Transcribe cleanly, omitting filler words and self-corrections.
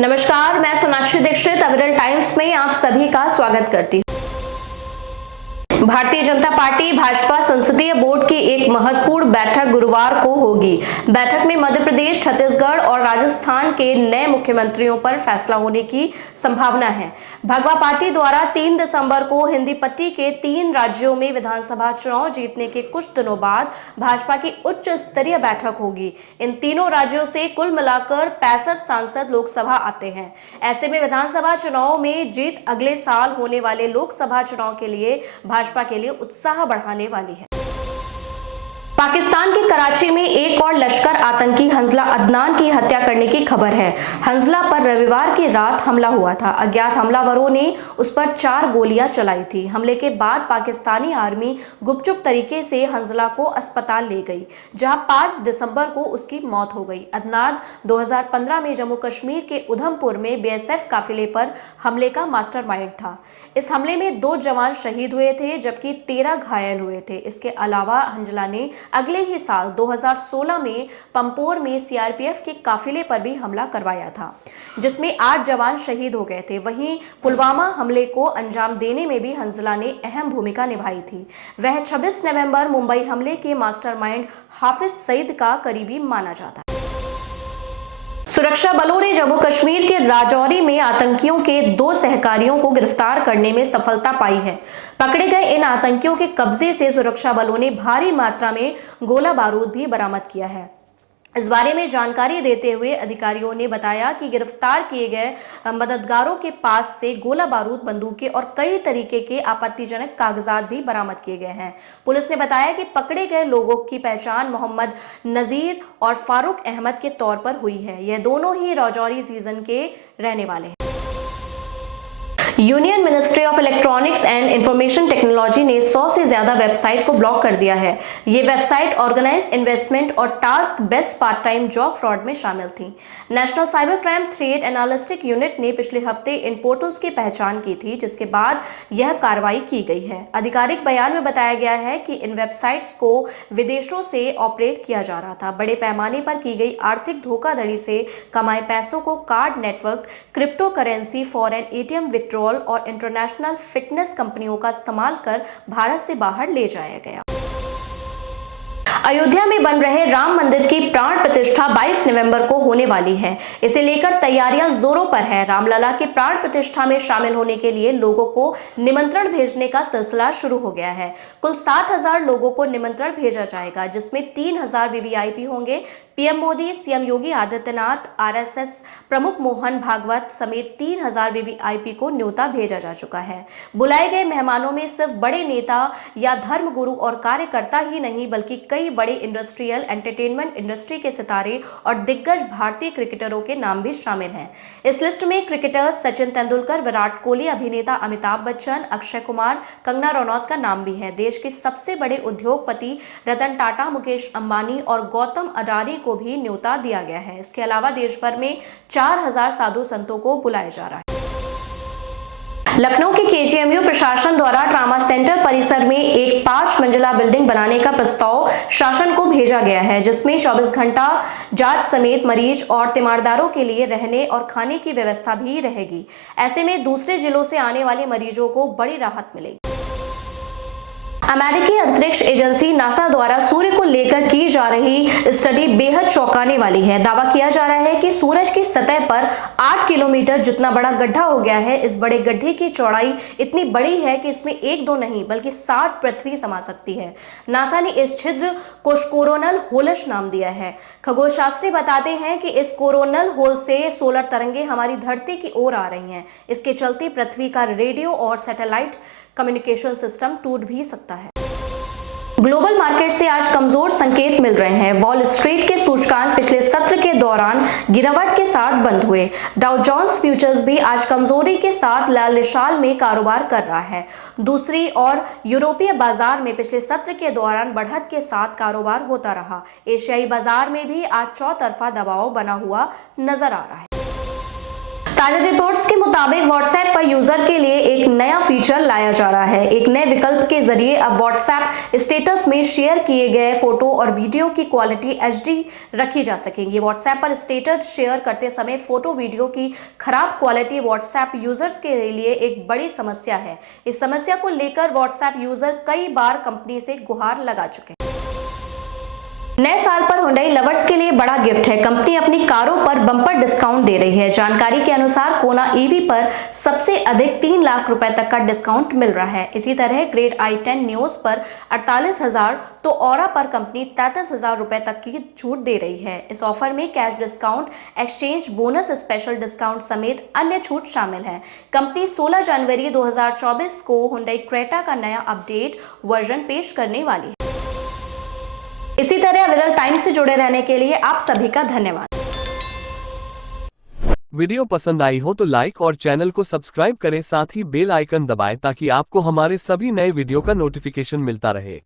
नमस्कार, मैं सोनाक्षी दीक्षित अविरल टाइम्स में आप सभी का स्वागत करती हूँ। भारतीय जनता पार्टी भाजपा संसदीय बोर्ड की एक महत्वपूर्ण बैठक गुरुवार को होगी। बैठक में मध्य प्रदेश, छत्तीसगढ़ और राजस्थान के नए मुख्यमंत्रियों पर फैसला होने की संभावना है। भाजपा पार्टी द्वारा 3 दिसंबर को हिंदी पट्टी के 3 राज्यों में विधानसभा चुनाव जीतने के कुछ दिनों बाद भाजपा की उच्च स्तरीय बैठक होगी। इन तीनों राज्यों से कुल मिलाकर 65 सांसद लोकसभा आते हैं। ऐसे में विधानसभा चुनाव में जीत अगले साल होने वाले लोकसभा चुनाव के लिए भाजपा के लिए उत्साह बढ़ाने वाली है। पाकिस्तान के कराची में एक और लश्कर आतंकी हंजला अदनान की हत्या करने की खबर है। हंजला पर रविवार की रात हमला हुआ था। अज्ञात हमलावरों ने उस पर 4 गोलियां चलाई थी। हमले के बाद पाकिस्तानी आर्मी गुपचुप तरीके से हंजला को अस्पताल ले गई, जहां 5 दिसंबर को उसकी मौत हो गई। अदनान 2015 में जम्मू कश्मीर के उधमपुर में बीएसएफ काफिले पर हमले का मास्टरमाइंड था। इस हमले में 2 जवान शहीद हुए थे, जबकि 13 घायल हुए थे। इसके अलावा हंजला ने अगले ही साल 2016 में पंपोर में सीआरपीएफ के काफिले पर भी हमला करवाया था, जिसमें 8 जवान शहीद हो गए थे। वहीं पुलवामा हमले को अंजाम देने में भी हंजला ने अहम भूमिका निभाई थी। वह 26 नवंबर मुंबई हमले के मास्टरमाइंड हाफिज सईद का करीबी माना जाता है। सुरक्षा बलों ने जम्मू कश्मीर के राजौरी में आतंकियों के 2 सहकारियों को गिरफ्तार करने में सफलता पाई है। पकड़े गए इन आतंकियों के कब्जे से सुरक्षा बलों ने भारी मात्रा में गोला बारूद भी बरामद किया है। इस बारे में जानकारी देते हुए अधिकारियों ने बताया कि गिरफ्तार किए गए मददगारों के पास से गोला बारूद, बंदूकें और कई तरीके के आपत्तिजनक कागजात भी बरामद किए गए हैं। पुलिस ने बताया कि पकड़े गए लोगों की पहचान मोहम्मद नजीर और फारूक अहमद के तौर पर हुई है। यह दोनों ही राजौरी सीजन के रहने वाले हैं। Union ministry of electronics and information technology ने 100 से ज्यादा वेबसाइट को ब्लॉक कर दिया है। ये वेबसाइट ऑर्गेनाइज इन्वेस्टमेंट और task based part time job fraud में शामिल थी। National cyber crime threat analytic unit ने पिछले हफ्ते इन पोर्टल्स की पहचान की थी, जिसके बाद यह कार्रवाई की गई है। आधिकारिक बयान में बताया गया है कि इन वेबसाइट्स को विदेशों से ऑपरेट किया जा रहा था। बड़े पैमाने पर की गई आर्थिक धोखाधड़ी से कमाए पैसों को card network, crypto currency, foreign ATM withdrawal और इंटरनेशनल फिटनेस कंपनियों का इस्तेमाल कर भारत से बाहर ले जाया गया। अयोध्या में बन रहे राम मंदिर की प्राण प्रतिष्ठा 22 नवंबर को होने वाली है। इसे लेकर तैयारियां जोरों पर है। रामलला के प्राण प्रतिष्ठा में शामिल होने के लिए लोगों को निमंत्रण भेजने का सिलसिला शुरू हो गया है। कुल 7000 लोगों को निमंत्रण भेजा जाएगा, जिसमें 3000 वीवीआईपी होंगे। PM Modi, CM Yogi Adityanath, RSS प्रमुख मोहन भागवत समेत 3000 वीवीआईपी को न्योता भेजा जा चुका है। बुलाए गए मेहमानों में सिर्फ बड़े नेता या धर्मगुरु और कार्यकर्ता ही नहीं, बल्कि कई बड़े इंडस्ट्रियल एंटरटेनमेंट इंडस्ट्री के सितारे और दिग्गज भारतीय क्रिकेटरों के नाम भी शामिल हैं। इस लिस्ट में क्रिकेटर्स सचिन तेंदुलकर, विराट कोहली, अभिनेता अमिताभ बच्चन, अक्षय कुमार, कंगना रनौत का नाम भी है। देश के सबसे बड़े उद्योगपति रतन टाटा, मुकेश अंबानी और गौतम अडानी को भी न्योता दिया गया है। इसके अलावा देश भर में 4000 साधु संतों को बुलाया जा रहा है। लखनऊ के केजीएमयू प्रशासन द्वारा ट्रामा सेंटर परिसर में एक 5 मंजिला बिल्डिंग बनाने का प्रस्ताव शासन को भेजा गया है, जिसमें 24 घंटा जांच समेत मरीज और तीमारदारों के लिए रहने और खाने की व्यवस्था भी रहेगी। ऐसे में दूसरे जिलों से आने वाले मरीजों को बड़ी राहत मिलेगी। अमेरिकी अंतरिक्ष एजेंसी नासा द्वारा सूर्य को लेकर की जा रही स्टडी बेहद चौंकाने वाली है। दावा किया जा रहा है कि सूरज की सतह पर 8 किलोमीटर जितना बड़ा गड्ढा हो गया है। इस बड़े गड्ढे की चौड़ाई इतनी बड़ी है कि इसमें 1-2 नहीं बल्कि 60 पृथ्वी समा सकती है। नासा ने इस छिद्र को कोरोनल होलस नाम दिया है। खगोलशास्त्री बताते हैं कि इस कोरोनल होल से सोलर तरंगे हमारी धरती की ओर आ रही हैं। इसके चलते पृथ्वी का रेडियो और सैटेलाइट कम्युनिकेशन सिस्टम टूट भी सकता है। ग्लोबल मार्केट से आज कमजोर संकेत मिल रहे हैं। वॉल स्ट्रीट के सूचकांक पिछले सत्र के दौरान गिरावट के साथ बंद हुए। डाउ जोन्स फ्यूचर्स भी आज कमजोरी के साथ लाल निशान में कारोबार कर रहा है। दूसरी ओर यूरोपीय बाजार में पिछले सत्र के दौरान बढ़त के साथ कारोबार होता रहा। एशियाई बाजार में भी आज चौतरफा दबाव बना हुआ नजर आ रहा है। ताजा रिपोर्ट्स के मुताबिक व्हाट्सएप पर यूजर के लिए एक नया फीचर लाया जा रहा है। एक नए विकल्प के जरिए अब व्हाट्सएप स्टेटस में शेयर किए गए फोटो और वीडियो की क्वालिटी HD रखी जा सकेंगी। व्हाट्सएप पर स्टेटस शेयर करते समय फोटो वीडियो की खराब क्वालिटी व्हाट्सएप यूजर्स के लिए एक बड़ी समस्या है। इस समस्या को लेकर व्हाट्सएप यूजर कई बार कंपनी से गुहार लगा चुके हैं। नए साल पर हुंडई लवर्स के लिए बड़ा गिफ्ट है। कंपनी अपनी कारों पर बम्पर डिस्काउंट दे रही है। जानकारी के अनुसार कोना EV पर सबसे अधिक 3 लाख रुपए तक का डिस्काउंट मिल रहा है। इसी तरह ग्रेड i10 न्यूज पर 48,000 तो औरा पर कंपनी 33,000 रुपए तक की छूट दे रही है। इस ऑफर में cash discount, exchange bonus, special discount समेत अन्य छूट शामिल है। कंपनी 16 जनवरी 2024 को हुंडई क्रेटा का नया अपडेट वर्जन पेश करने वाली है। इसी तरह विरल टाइम्स से जुड़े रहने के लिए आप सभी का धन्यवाद। वीडियो पसंद आई हो तो लाइक और चैनल को सब्सक्राइब करें, साथ ही बेल आइकन दबाएं ताकि आपको हमारे सभी नए वीडियो का नोटिफिकेशन मिलता रहे।